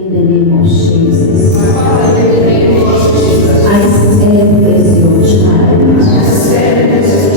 in the name of Jesus. My Father, in the name of Jesus, I stand as your child. I stand as